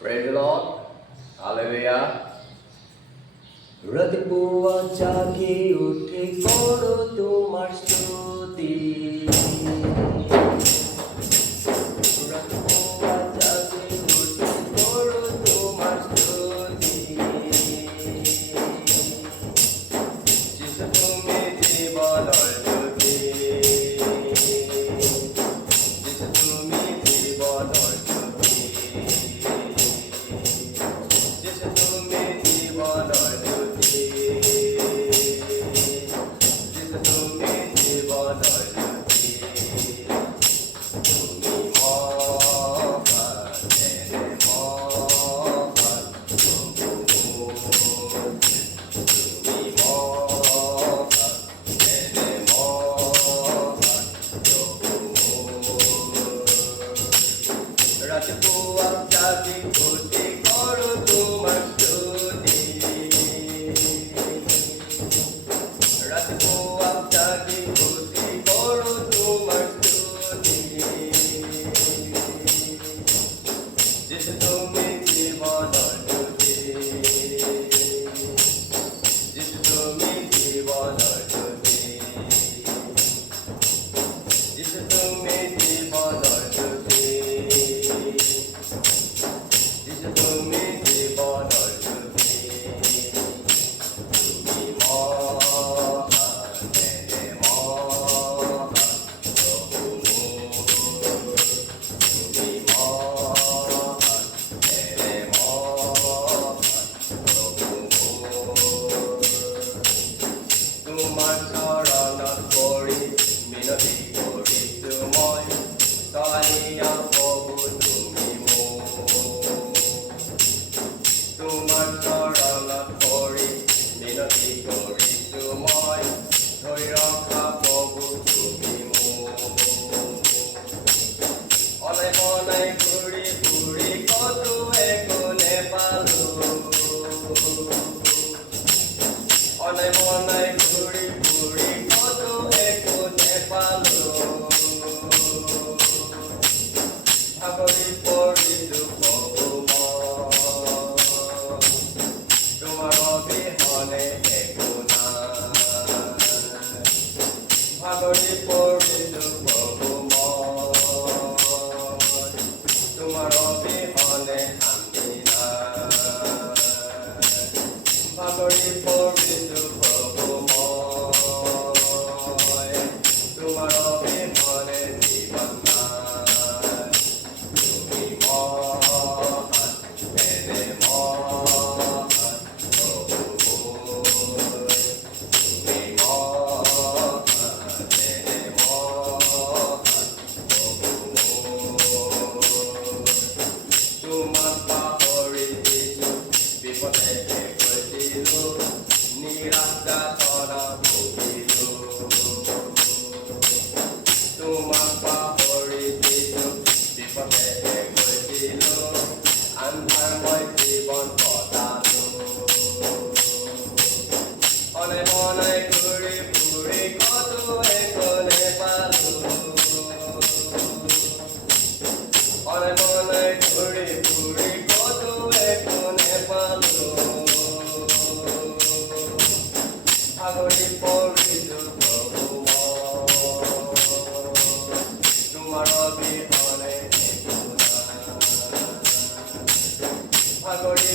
Praise the Lord. Hallelujah. রাতিপুয়া জাগে উঠে করো তোমার স্তুতি রাতিপুয়া জাগে উঠে করো তোমার স্তুতি যিশু তুমি জীবনের জ্যোতি যিশু তুমি জীবনের জ্যোতি যিশু তুমি জীবনের জ্যোতি যিশু তুমি জীবনের জ্যোতি তুমি মহান জেনে মহান প্রভু তুমি মহান জেনে মহান প্রভু রাতিপুয়া জাগি উঠে করো তোমার স্তুতি রাতিপুয়া জাগি উঠে করো তোমার স্তুতি যিশু তুমি জীবনের জ্যোতি যিশু তুমি জীবনের জ্যোতি যিশু তুমি জীবনের জ্যোতি যিশু তুমি জীবনের জ্যোতি তুমি মহান জেনে মহান প্রভু তুমি মহান জেনে মহান প্রভু তোমার শৰণত পৰি মিনতি কৰিছো মই সহায়া প্ৰভু তুমি মোক তোমাৰ শৰণত পৰি মিনতি কৰিছো মই ধৰি ৰখা প্ৰভু তুমি মোক অনাই বনাই ঘূৰি ফুৰি কতো একো নেপালো অনাই বনাই ঘূৰি ফুৰি কতো একো নেপালো ভাগৰি পৰিছো প্ৰভু মই তোমাৰ অবিহনে একো নাই ভাগৰি পৰিছো প্ৰভু মই তোমাৰ অবিহনে শান্তি নাই ভাগৰি পৰিছো প্ৰভু মই তোমাৰ অবিহনে জীৱন নাই তুমি মহান জেনে মহান প্ৰভু তুমি মহান জেনে মহান প্ৰভু তোমাক পাহৰি দিছো বিপদে গৈছিলো নিৰাশাত ভুগিলো তোমাক পাহৰি দিছো বিপদে গৈছিলো আন্ধাৰময় জীৱন কটালো অনে বনাই ঘূৰি ফুৰি কতো একো নেপালো অনে বনাই ঘূৰি ফুৰি কতো একো নেপালো ভাগৰি পৰিছো প্ৰভু মই তোমাৰ অবিহনে একো নাই ভাগৰি